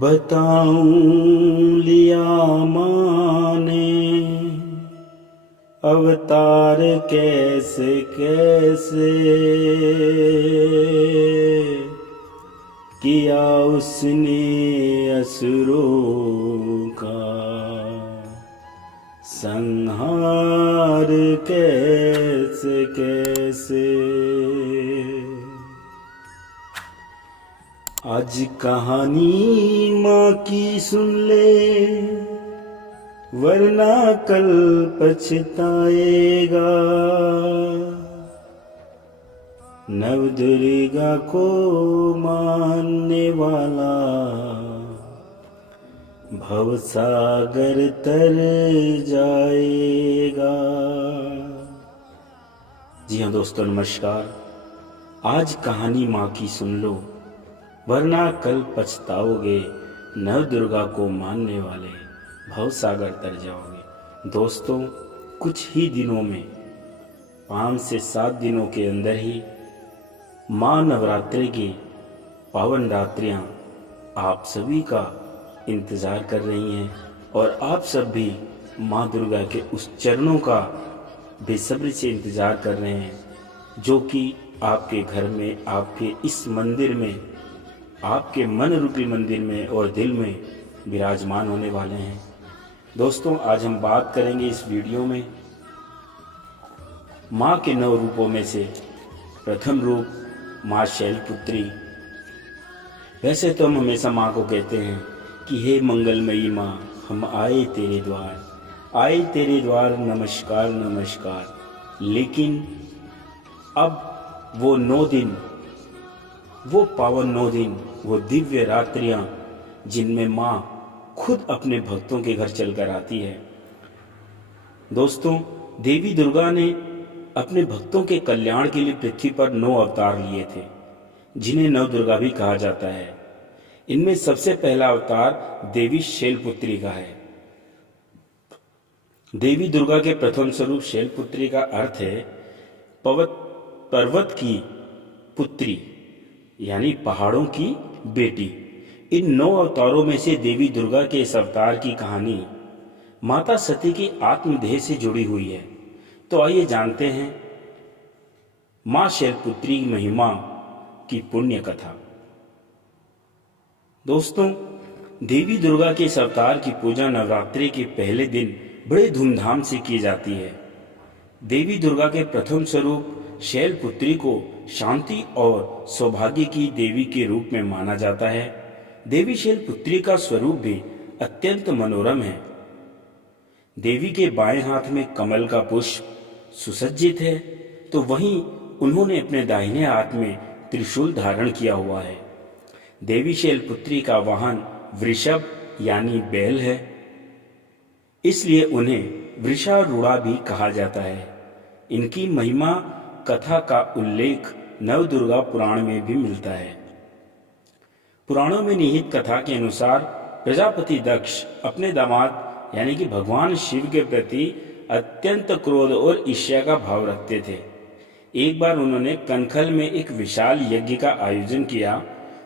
बताऊं लिया माने अवतार कैसे कैसे किया उसने असुरों का संहार कैसे कैसे। आज कहानी माँ की सुन ले वरना कल पछताएगा। नवदुर्गा को मानने वाला भवसागर तर जाएगा। जी हाँ दोस्तों, नमस्कार। आज कहानी माँ की सुन लो वरना कल पछताओगे। नवदुर्गा को मानने वाले भवसागर तर जाओगे। दोस्तों, कुछ ही दिनों में 5 से 7 दिनों के अंदर ही माँ नवरात्रि की पावन रात्रियाँ आप सभी का इंतज़ार कर रही हैं और आप सब भी माँ दुर्गा के उस चरणों का बेसब्री से इंतज़ार कर रहे हैं जो कि आपके घर में, आपके इस मंदिर में, आपके मन रूपी मंदिर में और दिल में विराजमान होने वाले हैं। दोस्तों, आज हम बात करेंगे इस वीडियो में माँ के 9 रूपों में से प्रथम रूप माँ शैलपुत्री। वैसे तो हम हमेशा माँ को कहते हैं कि हे मंगलमयी माँ, हम आए तेरे द्वार, आए तेरे द्वार, नमस्कार नमस्कार। लेकिन अब वो 9 दिन, वो पावन 9 दिन, वो दिव्य रात्रियां जिनमें माँ खुद अपने भक्तों के घर चलकर आती है। दोस्तों, देवी दुर्गा ने अपने भक्तों के कल्याण के लिए पृथ्वी पर 9 अवतार लिए थे जिन्हें नवदुर्गा भी कहा जाता है। इनमें सबसे पहला अवतार देवी शैलपुत्री का है। देवी दुर्गा के प्रथम स्वरूप शैलपुत्री का अर्थ है पर्वत की पुत्री, यानी पहाड़ों की बेटी। इन 9 अवतारों में से देवी दुर्गा के इस अवतार की कहानी माता सती की आत्मदेह से जुड़ी हुई है। तो आइए जानते हैं मां शैलपुत्री की महिमा की पुण्य कथा। दोस्तों, देवी दुर्गा के इस अवतार की पूजा नवरात्रि के पहले दिन बड़े धूमधाम से की जाती है। देवी दुर्गा के प्रथम स्वरूप शैलपुत्री को शांति और सौभाग्य की देवी के रूप में माना जाता है। देवी शैलपुत्री का स्वरूप भी अत्यंत मनोरम है। देवी के बाएं हाथ में कमल का पुष्प सुसज्जित है, तो वहीं उन्होंने अपने दाहिने हाथ में त्रिशूल धारण किया हुआ है। देवी शैलपुत्री का वाहन वृषभ यानी बैल है, इसलिए उन्हें वृषारूढ़ा भी कहा जाता है। इनकी महिमा कथा का उल्लेख नवदुर्गा पुराण में भी मिलता है। पुराणों में निहित कथा के अनुसार प्रजापति दक्ष अपने दामाद यानी कि भगवान शिव के प्रति अत्यंत क्रोध और ईर्ष्या का भाव रखते थे। एक बार उन्होंने कनखल में एक विशाल यज्ञ का आयोजन किया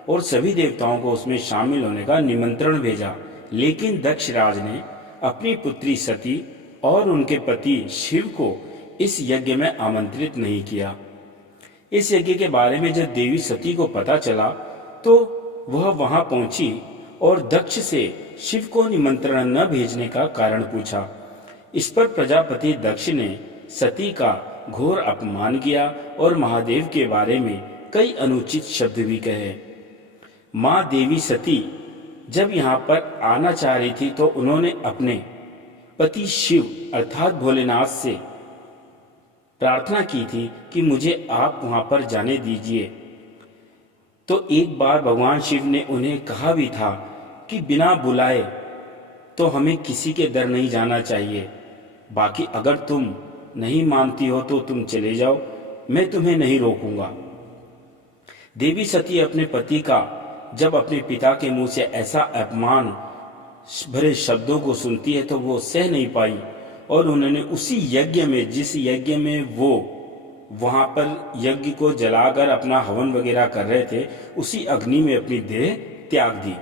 और सभी देवताओं को उसमें शामिल होने का निमंत्रण भेजा, लेकिन दक्ष राज ने अपनी पुत्री सती और उनके पति शिव को इस यज्ञ में आमंत्रित नहीं किया। इस यज्ञ के बारे में जब देवी सती को पता चला तो वह वहां पहुंची और दक्ष से शिव को निमंत्रण न भेजने का कारण पूछा। इस पर प्रजापति दक्ष ने सती का घोर अपमान किया और महादेव के बारे में कई अनुचित शब्द भी कहे। मां देवी सती जब यहाँ पर आना चाह रही थी तो उन्होंने अपने पति शिव अर्थात भोलेनाथ से प्रार्थना की थी कि मुझे आप वहां पर जाने दीजिए। तो एक बार भगवान शिव ने उन्हें कहा भी था कि बिना बुलाए तो हमें किसी के दर नहीं जाना चाहिए, बाकी अगर तुम नहीं मानती हो तो तुम चले जाओ, मैं तुम्हें नहीं रोकूंगा। देवी सती अपने पति का जब अपने पिता के मुंह से ऐसा अपमान भरे शब्दों को सुनती है तो वो सह नहीं पाई और उन्होंने उसी यज्ञ में, जिस यज्ञ में वो वहां पर यज्ञ को जलाकर अपना हवन वगैरह कर रहे थे, उसी अग्नि में अपनी देह त्याग दी।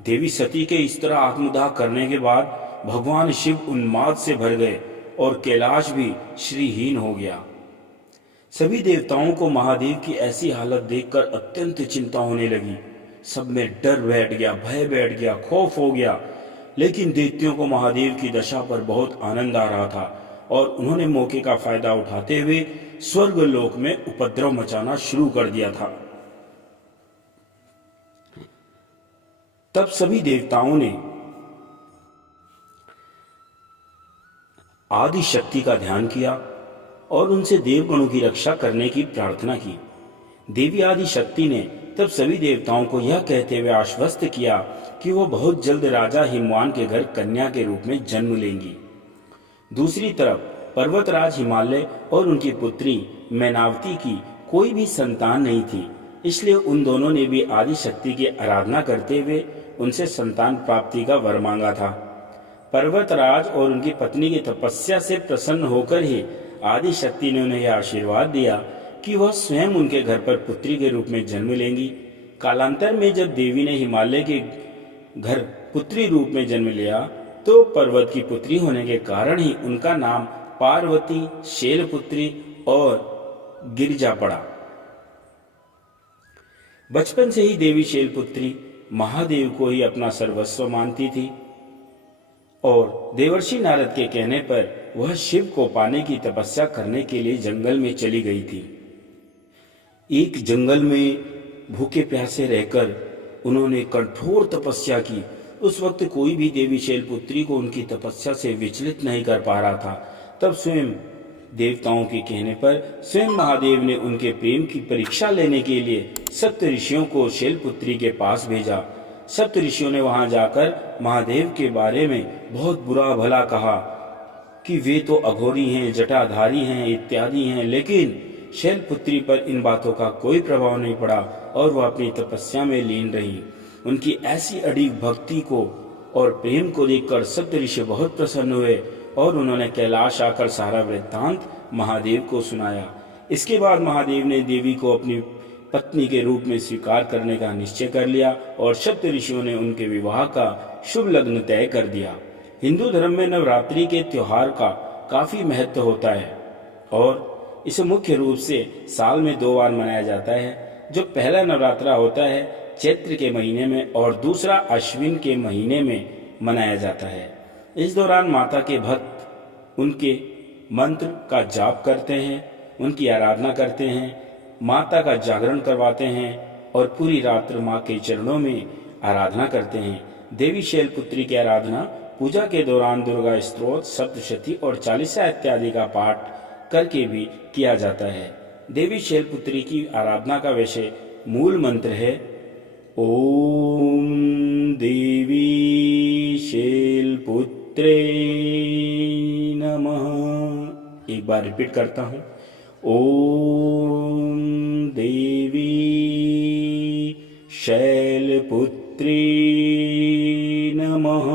देवी सती के इस तरह आत्मदाह करने के बाद भगवान शिव उन्माद से भर गए और कैलाश भी श्रीहीन हो गया। सभी देवताओं को महादेव की ऐसी हालत देखकर अत्यंत चिंता होने लगी। सब में डर बैठ गया, भय बैठ गया, खौफ हो गया। लेकिन दैत्यों को महादेव की दशा पर बहुत आनंद आ रहा था और उन्होंने मौके का फायदा उठाते हुए स्वर्ग लोक में उपद्रव मचाना शुरू कर दिया था। तब सभी देवताओं ने आदि शक्ति का ध्यान किया और उनसे देवगणों की रक्षा करने की प्रार्थना की। देवी आदि शक्ति ने तब सभी देवताओं को यह कहते हुए आश्वस्त किया कि वो बहुत जल्द राजा हिमवान के घर कन्या के रूप में जन्म लेंगी। दूसरी तरफ पर्वतराज हिमालय और उनकी पुत्री मैनावती की कोई भी संतान नहीं थी, इसलिए उन दोनों ने भी आदि शक्ति की आराधना करते हुए उनसे संतान प्राप्ति का वर मांगा था। पर्वतराज और उनकी पत्नी की तपस्या से प्रसन्न होकर ही आदि शक्ति ने उन्हें यह आशीर्वाद दिया कि वह स्वयं उनके घर पर पुत्री के रूप में जन्म लेंगी। कालांतर में जब देवी ने हिमालय के घर पुत्री रूप में जन्म लिया तो पर्वत की पुत्री होने के कारण ही उनका नाम पार्वती, शैलपुत्री और गिरिजा पड़ा। बचपन से ही देवी शैलपुत्री महादेव को ही अपना सर्वस्व मानती थी और देवर्षि नारद के कहने पर वह शिव को पाने की तपस्या करने के लिए जंगल में चली गई थी। एक जंगल में भूखे प्यासे रहकर उन्होंने कठोर तपस्या की। उस वक्त कोई भी देवी शैलपुत्री को उनकी तपस्या से विचलित नहीं कर पा रहा था। तब स्वयं देवताओं के कहने पर स्वयं महादेव ने उनके प्रेम की परीक्षा लेने के लिए सप्त ऋषियों को शैलपुत्री के पास भेजा। सप्त ऋषियों ने वहां जाकर महादेव के बारे में बहुत बुरा भला कहा कि वे तो अघोरी हैं, जटाधारी हैं इत्यादि हैं, लेकिन शैलपुत्री पर इन बातों का कोई प्रभाव नहीं पड़ा और वह अपनी तपस्या में लीन रही। उनकी ऐसी अडिग भक्ति को और प्रेम को देखकर सप्त ऋषि बहुत प्रसन्न हुए और उन्होंने कैलाश आकर सारा वृत्तांत महादेव को सुनाया। इसके बाद महादेव ने देवी को अपनी पत्नी के रूप में स्वीकार करने का निश्चय कर लिया और सप्त ऋषियों ने उनके विवाह का शुभ लग्न तय कर दिया। हिंदू धर्म में नवरात्रि के त्योहार का काफी महत्व होता है और इसे मुख्य रूप से साल में 2 बार मनाया जाता है। जो पहला नवरात्रा होता है चैत्र के महीने में और दूसरा अश्विन के महीने में मनाया जाता है। इस दौरान माता के भक्त उनके मंत्र का जाप करते हैं, उनकी आराधना करते हैं, माता का जागरण करवाते हैं और पूरी रात्र माँ के चरणों में आराधना करते हैं। देवी शैलपुत्री की आराधना पूजा के दौरान दुर्गा स्तोत्र, सप्तशती और चालीसा इत्यादि का पाठ करके भी किया जाता है। देवी शैलपुत्री की आराधना का वैसे मूल मंत्र है ओम देवी शैलपुत्रे नमः। एक बार रिपीट करता हूँ, ओम देवी शैलपुत्री नमः।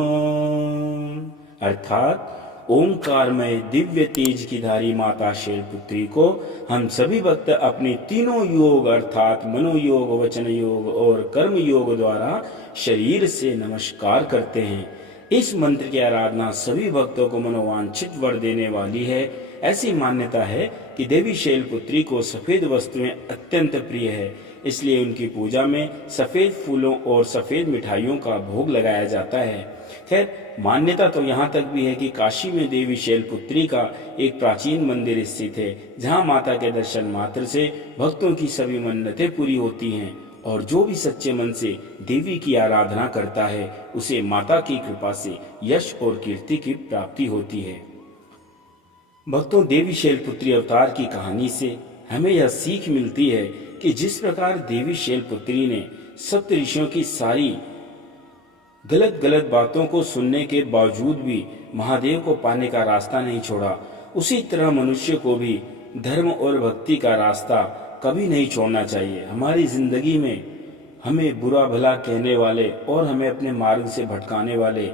अर्थात ओंकारमय दिव्य तेज की धारी माता शैलपुत्री को हम सभी भक्त अपने तीनों योग अर्थात मनोयोग, वचन योग और कर्म योग द्वारा शरीर से नमस्कार करते हैं। इस मंत्र की आराधना सभी भक्तों को मनोवांछित वर देने वाली है। ऐसी मान्यता है कि देवी शैलपुत्री को सफेद वस्तुएं अत्यंत प्रिय है, इसलिए उनकी पूजा में सफेद फूलों और सफेद मिठाइयों का भोग लगाया जाता है। खैर, मान्यता तो यहाँ तक भी है कि काशी में देवी शैलपुत्री का एक प्राचीन मंदिर स्थित है, जहाँ माता के दर्शन मात्र से भक्तों की सभी मन्नतें पूरी होती हैं और जो भी सच्चे मन से देवी की आराधना करता है उसे माता की कृपा से यश और कीर्ति की प्राप्ति होती है। भक्तों, देवी शैलपुत्री अवतार की कहानी से हमें यह सीख मिलती है कि जिस प्रकार देवी शैलपुत्री ने सप्त ऋषियों की सारी गलत बातों को सुनने के बावजूद भी महादेव को पाने का रास्ता नहीं छोड़ा, उसी तरह मनुष्य को भी धर्म और भक्ति का रास्ता कभी नहीं छोड़ना चाहिए। हमारी जिंदगी में हमें बुरा भला कहने वाले और हमें अपने मार्ग से भटकाने वाले,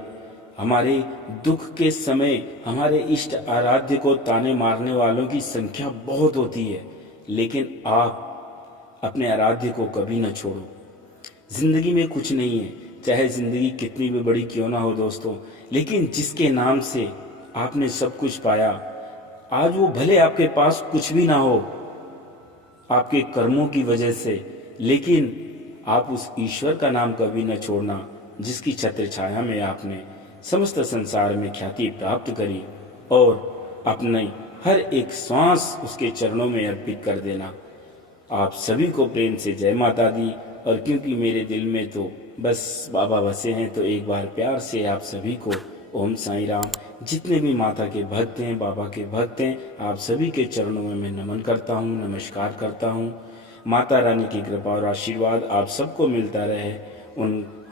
हमारे दुख के समय हमारे इष्ट आराध्य को ताने मारने वालों की संख्या बहुत होती है, लेकिन आप अपने आराध्य को कभी न छोड़ो। जिंदगी में कुछ नहीं है, चाहे जिंदगी कितनी भी बड़ी क्यों ना हो दोस्तों, लेकिन जिसके नाम से आपने सब कुछ पाया, आज वो भले आपके पास कुछ भी ना हो आपके कर्मों की वजह से, लेकिन आप उस ईश्वर का नाम कभी न छोड़ना जिसकी छत्र छाया में आपने समस्त संसार में ख्याति प्राप्त करी, और अपने हर एक श्वास उसके चरणों में अर्पित कर देना। आप सभी को प्रेम से जय माता दी। और क्योंकि मेरे दिल में तो बस बाबा बसे हैं, तो एक बार प्यार से आप सभी को ओम साईं राम। जितने भी माता के भक्त हैं, बाबा के भक्त हैं, आप सभी के चरणों में मैं नमन करता हूँ, नमस्कार करता हूँ। माता रानी की कृपा और आशीर्वाद आप सबको मिलता रहे,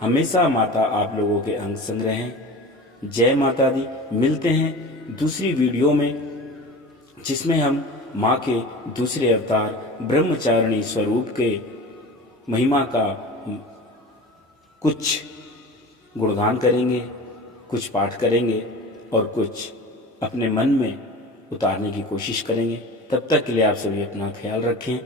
हमेशा माता आप लोगों के अंग संग रहें। जय माता दी। मिलते हैं दूसरी वीडियो में, जिसमें हम माँ के दूसरे अवतार ब्रह्मचारिणी स्वरूप के महिमा का कुछ गुणगान करेंगे, कुछ पाठ करेंगे और कुछ अपने मन में उतारने की कोशिश करेंगे। तब तक के लिए आप सभी अपना ख्याल रखें।